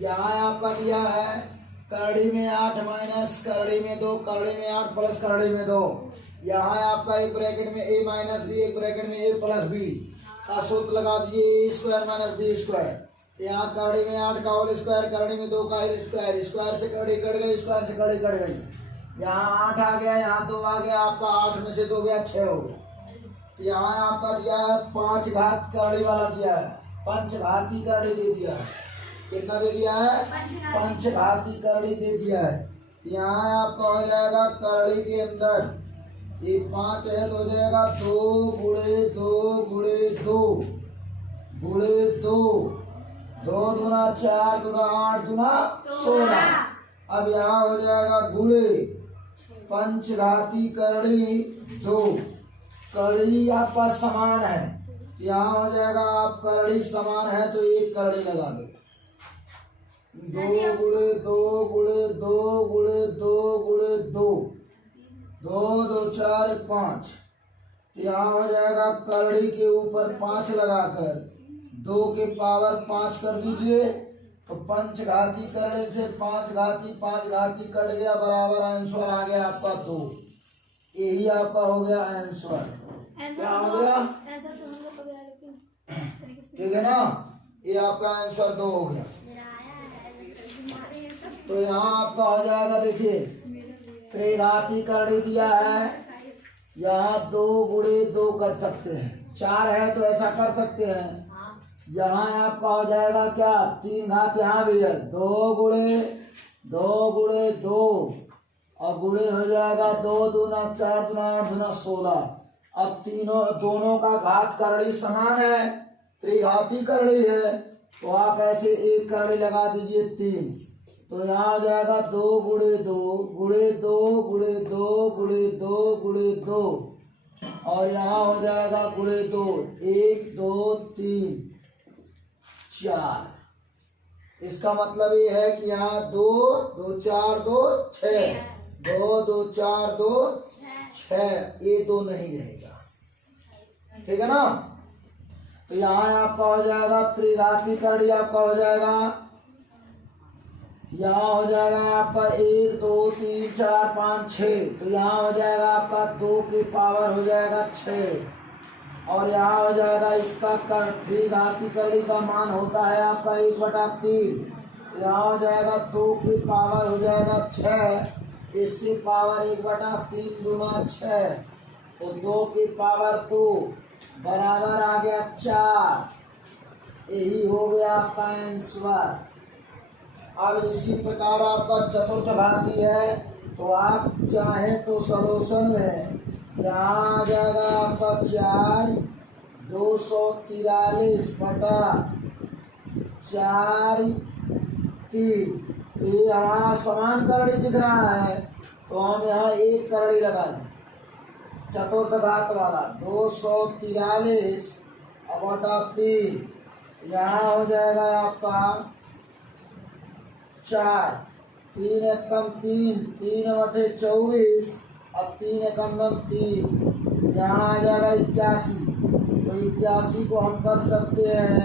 यहाँ आपका दिया है करड़ी में 8 माइनस करड़ी में 2, करड़ी में 8 प्लस करड़ी में 2। यहाँ आपका एक ब्रैकेट में a माइनस बी, एक ब्रैकेट में a प्लस बी का सूत्र लगा दीजिए, a square minus B square. यहाँ करड़ी में 8 का होल स्क्वायर, करड़ी में 2 का होल स्क्वायर, स्क्वायर से करड़ी कट गई, स्क्वायर से करड़ी कट गई। यहाँ 8 आ गया, यहाँ 2 आ गया, आपका 8 में से 2 गया 6 हो गया। तो यहाँ आपका दिया है 5 घात करड़ी वाला दिया है, पंचघाती करड़ी दे दिया है। कितना दे दिया है? पंचघाती करड़ी दे दिया है। यहाँ आपका हो जाएगा करड़ी के अंदर ये 5 है तो हो जाएगा 2 गुणे 2 गुणे 2 गुणे 2, 2 दूना 4 दूना 8 दूना 16। अब यहाँ हो जाएगा गुणे पंचघाती करड़ी 2। करड़ी आपका समान है, यहाँ हो जाएगा आप करड़ी समान है तो एक करड़ी लगा दो। 2 गुणे 2 गुणे 2 गुणे 2 गुणे 2, 2 2 4 5। यहाँ हो जाएगा करड़ी के ऊपर 5 लगाकर 2 के पावर 5 कर दीजिए तो पंचघाती करड़ी से 5 घाती कट गया, बराबर आंसर आ गया आपका 2। यही आपका हो गया आंसर। क्या हो गया? ठीक है ना, ये आपका आंसर 2 हो गया। तो यहाँ आपका हो जाएगा, देखिए त्रिघाती करड़ी दिया है, यहाँ 2 गुणे 2 कर सकते हैं, 4 है तो ऐसा कर सकते हैं। यहाँ आपका हो जाएगा क्या, 3 घात यहाँ भी है, 2 गुणे 2 और गुणे हो जाएगा 2 दूना 4 दूना 8 दूना 16। अब दोनों का घात करड़ी समान है, त्रिघाती करड़ी है, तो आप ऐसे एक करड़ी लगा दीजिए 3। तो यहाँ हो जाएगा 2 गुणे 2 गुणे 2 गुणे 2 गुणे 2 गुणे 2 और यहाँ हो जाएगा गुणे 2, 1 2 3 4। इसका मतलब ये है कि यहाँ 2 2 4 2 6, 2 2 4 2 6, ये 2 नहीं रहेगा। ठीक है ना। तो यहाँ आपका हो जाएगा त्रिघाती करड़ी आपका हो जाएगा, यहाँ हो जाएगा आपका 1 2 3 4 5 6। तो यहाँ हो जाएगा आपका 2 की पावर हो जाएगा 6 और यहाँ हो जाएगा इसका त्रिघाती करड़ी का मान होता है आपका 1/3। यहाँ हो जाएगा 2 की पावर हो जाएगा 6, इसकी पावर 1/3 दूना 6, तो 2 की पावर 2 बराबर आ गया 4। यही हो गया आपका आंसर। अब इसी प्रकार आपका चतुर्थ घाती है, तो आप चाहें तो सॉल्यूशन में यहाँ आ जाएगा आपका 4 243 बटा 4 3। ये हमारा समान करड़ी दिख रहा है, तो हम यहाँ एक करड़ी लगा दें चतुर्थ घात वाला 243 बटा 3। यहाँ हो जाएगा आपका 4, 3 एकम 3, 3 बटे 24 और 3 एकम 3। यहाँ आ जाएगा 81। तो 81 को हम कर सकते हैं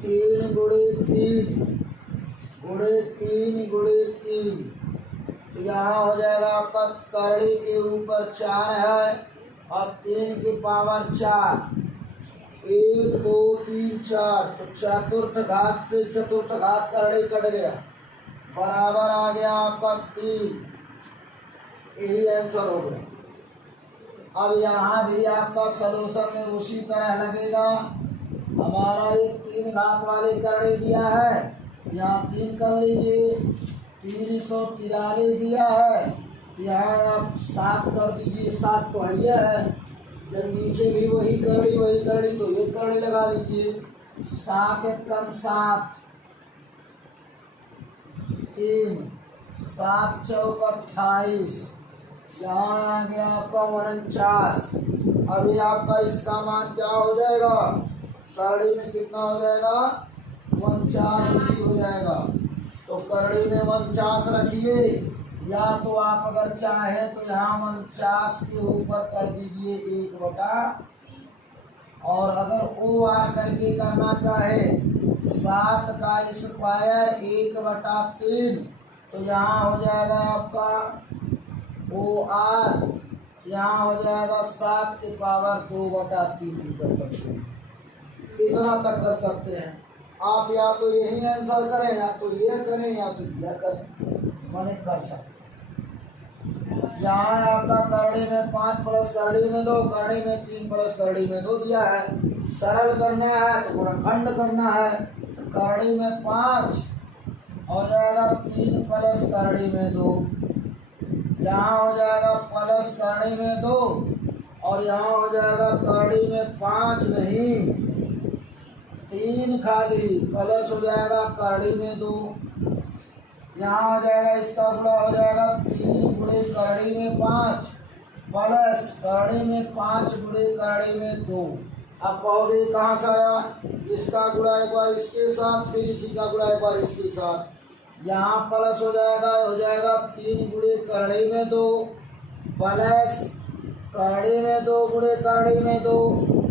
3 गुणे 3 गुणे 3 गुणे 3। तो यहाँ हो जाएगा आपका करड़ी के ऊपर 4 है और 3 की पावर 4, 1 2 3 4। तो चतुर्थ घात से चतुर्थ घात करड़ी कट गया, बराबर आ गया आपका 3। यही आंसर हो गया। अब यहाँ भी आपका सॉल्यूशन में उसी तरह लगेगा। हमारा एक 3 घात वाले करड़ी दिया है, यहाँ 3 कर लीजिए, 343 दिया है, यहाँ आप 7 कर दीजिए, 7 तो है। जब नीचे भी वही करड़ी तो एक करड़ी लगा लीजिए, 7 एकम 7 3, 7 चौक 28। यहाँ आ गया आपका 49। अब ये आपका इसका मान क्या हो जाएगा, करड़ी में कितना हो जाएगा 49 ही हो जाएगा। तो करड़ी में 49 रखिए, या तो आप अगर चाहें तो यहाँ 49 के ऊपर कर दीजिए 1/। और अगर ओ आर करके करना चाहे 7 का स्क्वायर 1/3, तो यहाँ हो जाएगा आपका OR, यहाँ हो जाएगा 7 की पावर 2/3 कर सकते हैं, इतना तक कर सकते हैं आप। या तो यही आंसर करें, या तो ये करें, या तो यह करें, मैंने कर सकते। यहाँ आपका करड़ी में 5 प्लस करड़ी में 2, करड़ी में 3 प्लस करड़ी में 2 दिया है। सरल करना है तो गुणनखंड करना है। करड़ी में 5 हो जाएगा 3 प्लस करड़ी में 2, यहाँ हो जाएगा प्लस करड़ी में 2, और यहाँ हो जाएगा करड़ी में 5 नहीं 3 खाली, प्लस हो जाएगा करड़ी में 2, यहाँ हो जाएगा इसका गुणा हो जाएगा 3 गुणे करड़ी में 5 प्लस करड़ी में 5 गुणे करड़ी में 2। अब कहोगे कहाँ से आया, इसका गुणा एक बार इसके साथ, फिर इसी का गुणा एक बार इसके साथ, यहाँ प्लस हो जाएगा 3 गुणे करड़ी में 2 प्लस करड़ी में 2 गुणे करड़ी में 2,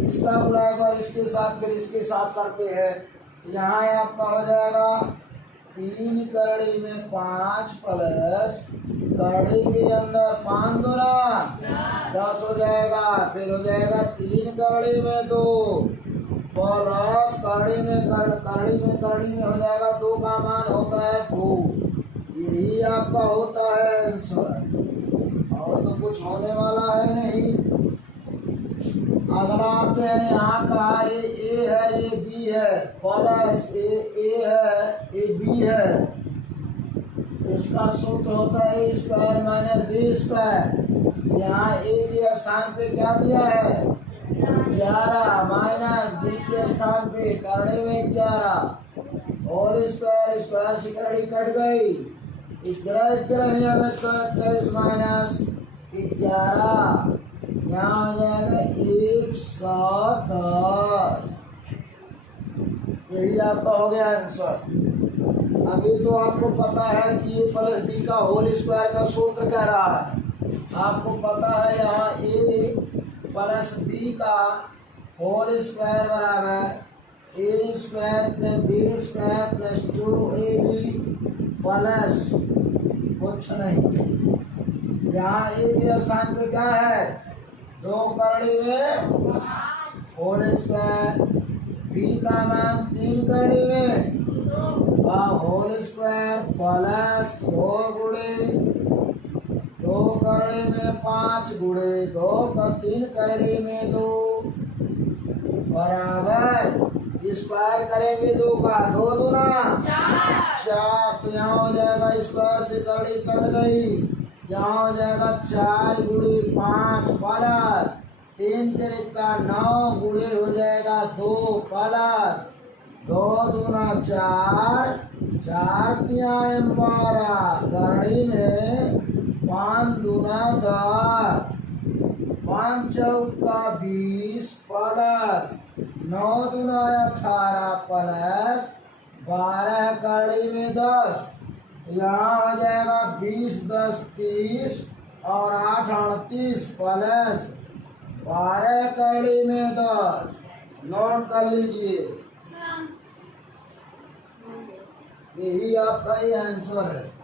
इसका गुणा एक बार इसके साथ, फिर इसके साथ करते हैं। यहाँ आपका हो जाएगा 3 करड़ी में 5 प्लस करड़ी के अंदर 5 दूना 10 हो जाएगा, फिर हो जाएगा 3 करड़ी में 2 प्लस करड़ी में हो जाएगा 2 का मान होता है 2। यही आपका होता है आंसर, और तो कुछ होने वाला है नहीं। अगला आते हैं, यहाँ का ए है, ये बी है, प्लस ए है, ये बी है, इसका सूत्र होता है ए स्क्वायर माइनस बी स्क्वायर। यहाँ ए के स्थान पे क्या दिया है 11 माइनस बी के स्थान पे करड़ी में 11 होल स्क्वायर, स्क्वायर से करड़ी कट गई, 11 माइनस 11, यहाँ हो जाएगा 110। यही आपका हो गया आंसर। अभी तो आपको पता है कि ए प्लस बी का होल स्क्वायर का सूत्र कह रहा है, आपको पता है यहाँ ए प्लस बी का होल स्क्वायर बराबर A square plus B square plus 2ab plus कुछ नहीं। यहाँ ए के स्थान पे क्या है 2 करड़ी में होल स्क्वायर, बी का मान 3 करड़ी में होल स्क्वायर प्लस 2 गुणे 2 करड़ी में 5 गुणे 2 का 3 करड़ी में 2 बराबर स्क्वायर करेंगे 2 का 2 दूना 4, तो यहाँ हो जाएगा स्क्वायर से करड़ी कट गई, यहाँ हो जाएगा 4 गुणे 5 प्लस 3 तरीका 9 गुणे हो जाएगा 2 प्लस 2 दूना 4, 4 तिहाई 12, करड़ी में 5 दूना 10, 5 चौका 20 प्लस 9 दूना 18 प्लस 12 करड़ी में 10, यहाँ हो जाएगा 20 10 30 और 8 38 प्लस 12 करड़ी में 10। नोट कर लीजिए, यही आपका ही आंसर है।